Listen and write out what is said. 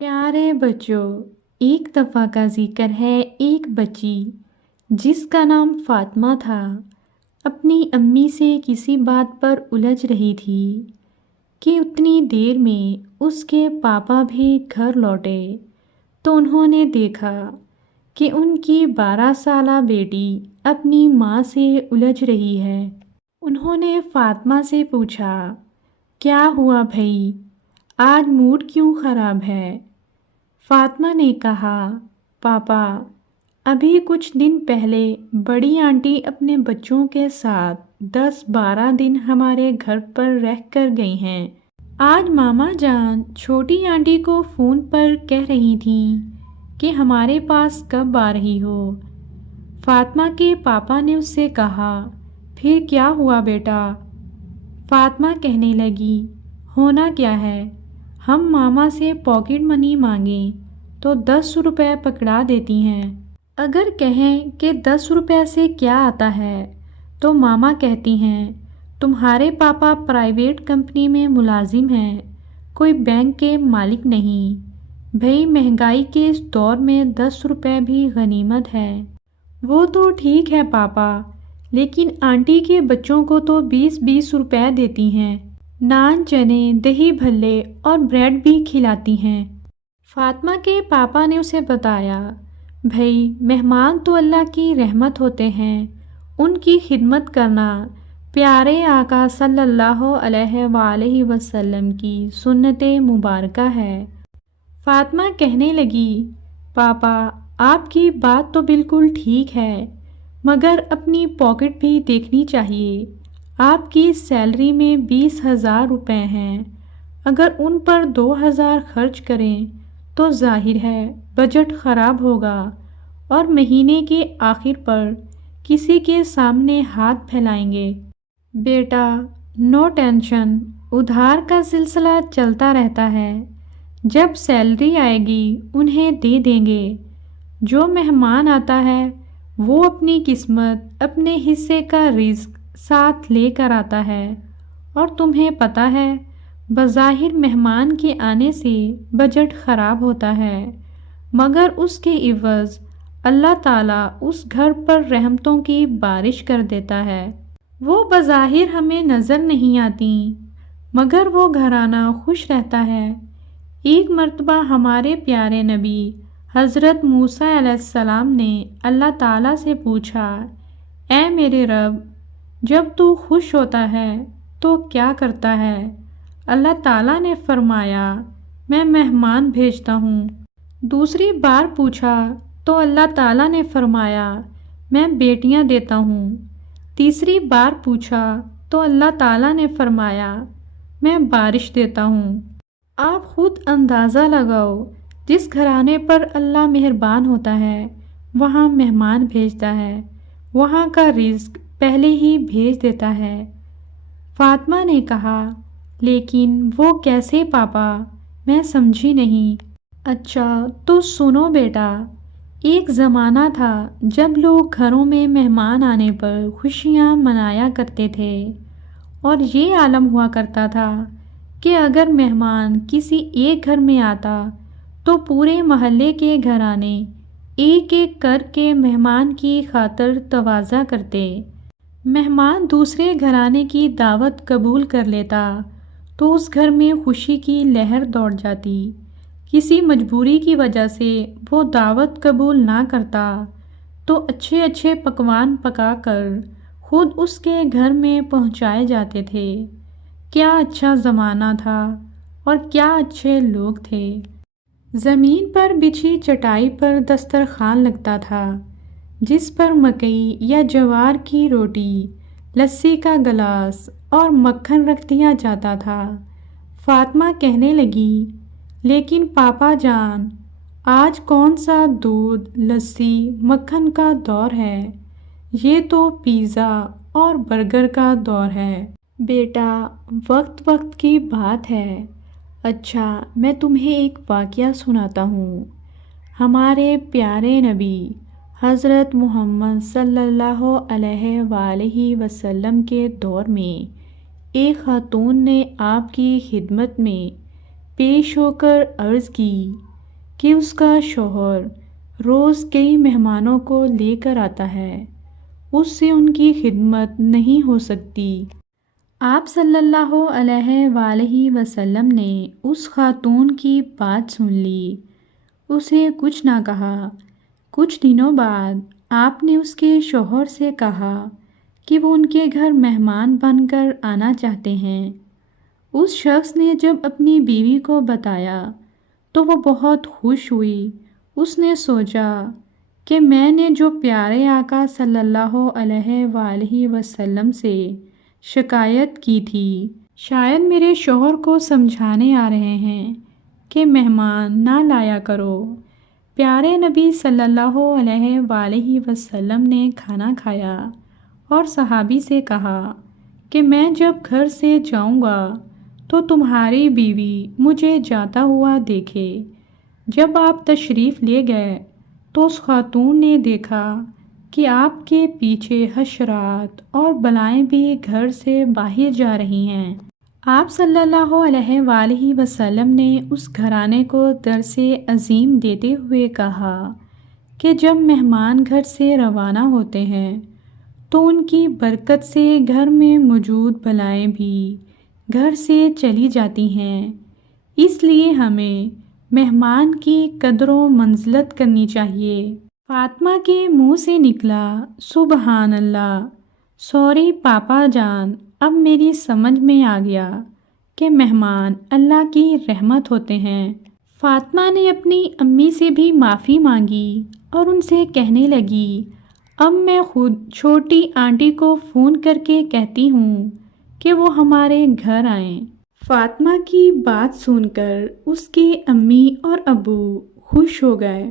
प्यारे बच्चों, एक दफ़ा का ज़िक्र है एक बच्ची जिसका नाम फ़ातिमा था। अपनी अम्मी से किसी बात पर उलझ रही थी कि उतनी देर में उसके पापा भी घर लौटे तो उन्होंने देखा कि उनकी 12 साला बेटी अपनी माँ से उलझ रही है। उन्होंने फ़ातिमा से पूछा, क्या हुआ भई, आज मूड क्यों ख़राब है? फ़ातिमा ने कहा, पापा, अभी कुछ दिन पहले बड़ी आंटी अपने बच्चों के साथ 10-12 दिन हमारे घर पर रह कर गई हैं। आज मामा जान छोटी आंटी को फ़ोन पर कह रही थीं कि हमारे पास कब आ रही हो। फ़ातिमा के पापा ने उससे कहा, फिर क्या हुआ बेटा? फ़ातिमा कहने लगी, होना क्या है, हम मामा से पॉकेट मनी मांगें तो 10 रुपए पकड़ा देती हैं। अगर कहें कि 10 रुपए से क्या आता है तो मामा कहती हैं, तुम्हारे पापा प्राइवेट कंपनी में मुलाजिम हैं, कोई बैंक के मालिक नहीं। भाई महंगाई के इस दौर में 10 रुपए भी गनीमत है। वो तो ठीक है पापा, लेकिन आंटी के बच्चों को तो 20-20 रुपए देती हैं, नान चने दही भल्ले और ब्रेड भी खिलाती हैं। फ़ातिमा के पापा ने उसे बताया, भाई मेहमान तो अल्लाह की रहमत होते हैं, उनकी खिदमत करना प्यारे आका सल्लल्लाहु अलैहि वसल्लम की सुन्नत मुबारका है। फ़ातिमा कहने लगी, पापा आपकी बात तो बिल्कुल ठीक है, मगर अपनी पॉकेट भी देखनी चाहिए। आपकी सैलरी में 20,000 रुपये हैं, अगर उन पर 2,000 खर्च करें तो जाहिर है बजट ख़राब होगा और महीने के आखिर पर किसी के सामने हाथ फैलाएंगे। बेटा नो टेंशन, उधार का सिलसिला चलता रहता है, जब सैलरी आएगी उन्हें दे देंगे। जो मेहमान आता है वो अपनी किस्मत, अपने हिस्से का रिस्क साथ लेकर आता है, और तुम्हें पता है बज़ाहिर मेहमान के आने से बजट ख़राब होता है, मगर उसके इवज़ अल्लाह ताला उस घर पर रहमतों की बारिश कर देता है। वो बज़ाहिर हमें नज़र नहीं आती, मगर वो घराना खुश रहता है। एक मर्तबा हमारे प्यारे नबी हज़रत मूसा अलैहिस्सलाम ने अल्लाह ताला से पूछा, ऐ मेरे रब, जब तू खुश होता है तो क्या करता है? अल्लाह ताला ने फरमाया, मैं मेहमान भेजता हूँ। दूसरी बार पूछा तो अल्लाह ताला ने फरमाया, मैं बेटियाँ देता हूँ। तीसरी बार पूछा तो अल्लाह ताला ने फरमाया, मैं बारिश देता हूँ। आप खुद अंदाज़ा लगाओ, जिस घराने पर अल्लाह मेहरबान होता है वहाँ मेहमान भेजता है, वहाँ का रिज़्क पहले ही भेज देता है। फ़ातिमा ने कहा, लेकिन वो कैसे पापा, मैं समझी नहीं। अच्छा तो सुनो बेटा, एक ज़माना था जब लोग घरों में मेहमान आने पर खुशियाँ मनाया करते थे, और ये आलम हुआ करता था कि अगर मेहमान किसी एक घर में आता तो पूरे मोहल्ले के घराने एक एक करके मेहमान की खातिर तवाज़ा करते। मेहमान दूसरे घराने की दावत कबूल कर लेता तो उस घर में खुशी की लहर दौड़ जाती। किसी मजबूरी की वजह से वो दावत कबूल ना करता तो अच्छे अच्छे पकवान पकाकर खुद उसके घर में पहुंचाए जाते थे। क्या अच्छा ज़माना था और क्या अच्छे लोग थे। ज़मीन पर बिछी चटाई पर दस्तरखान लगता था, जिस पर मकई या ज्वार की रोटी, लस्सी का गिलास और मक्खन रख दिया जाता था। फ़ातिमा कहने लगी, लेकिन पापा जान, आज कौन सा दूध, लस्सी, मक्खन का दौर है, ये तो पिज़्ज़ा और बर्गर का दौर है। बेटा वक्त वक्त की बात है। अच्छा मैं तुम्हें एक वाक़या सुनाता हूँ। हमारे प्यारे नबी हज़रत मोहम्मद सल्लल्लाहु अलैहि वसल्लम के दौर में एक खातून ने आपकी खिदमत में पेश होकर अर्ज़ की, کہ اس کا شوہر روز کئی مہمانوں کو لے کر آتا ہے، اس سے ان کی خدمت نہیں ہو سکتی۔ آپ صلی اللہ علیہ وآلہ وسلم نے اس خاتون کی بات سن لی، اسے کچھ نہ کہا۔ کچھ دنوں بعد آپ نے اس کے شوہر سے کہا کہ وہ ان کے گھر مہمان بن کر آنا چاہتے ہیں۔ اس شخص نے جب اپنی بیوی کو بتایا تو وہ بہت خوش ہوئی۔ اس نے سوچا کہ میں نے جو پیارے آقا صلی اللہ علیہ وآلہ وسلم سے شکایت کی تھی، شاید میرے شوہر کو سمجھانے آ رہے ہیں کہ مہمان نہ لایا کرو۔ پیارے نبی صلی اللہ علیہ وآلہ وسلم نے کھانا کھایا اور صحابی سے کہا کہ میں جب گھر سے جاؤں گا تو تمہاری بیوی مجھے جاتا ہوا دیکھے۔ جب آپ تشریف لے گئے تو اس خاتون نے دیکھا کہ آپ کے پیچھے حشرات اور بلائیں بھی گھر سے باہر جا رہی ہیں۔ آپ صلی اللہ علیہ وآلہ وسلم نے اس گھرانے کو درس عظیم دیتے ہوئے کہا کہ جب مہمان گھر سے روانہ ہوتے ہیں تو ان کی برکت سے گھر میں موجود بلائیں بھی گھر سے چلی جاتی ہیں، اس لیے ہمیں مہمان کی قدر و منزلت کرنی چاہیے۔ فاطمہ کے منہ سے نکلا، سبحان اللہ، سوری پاپا جان، اب میری سمجھ میں آ گیا کہ مہمان اللہ کی رحمت ہوتے ہیں۔ فاطمہ نے اپنی امی سے بھی معافی مانگی اور ان سے کہنے لگی، اب میں خود چھوٹی آنٹی کو فون کر کے کہتی ہوں کہ وہ ہمارے گھر آئیں۔ فاطمہ کی بات سن کر اس کے امی اور ابو خوش ہو گئے۔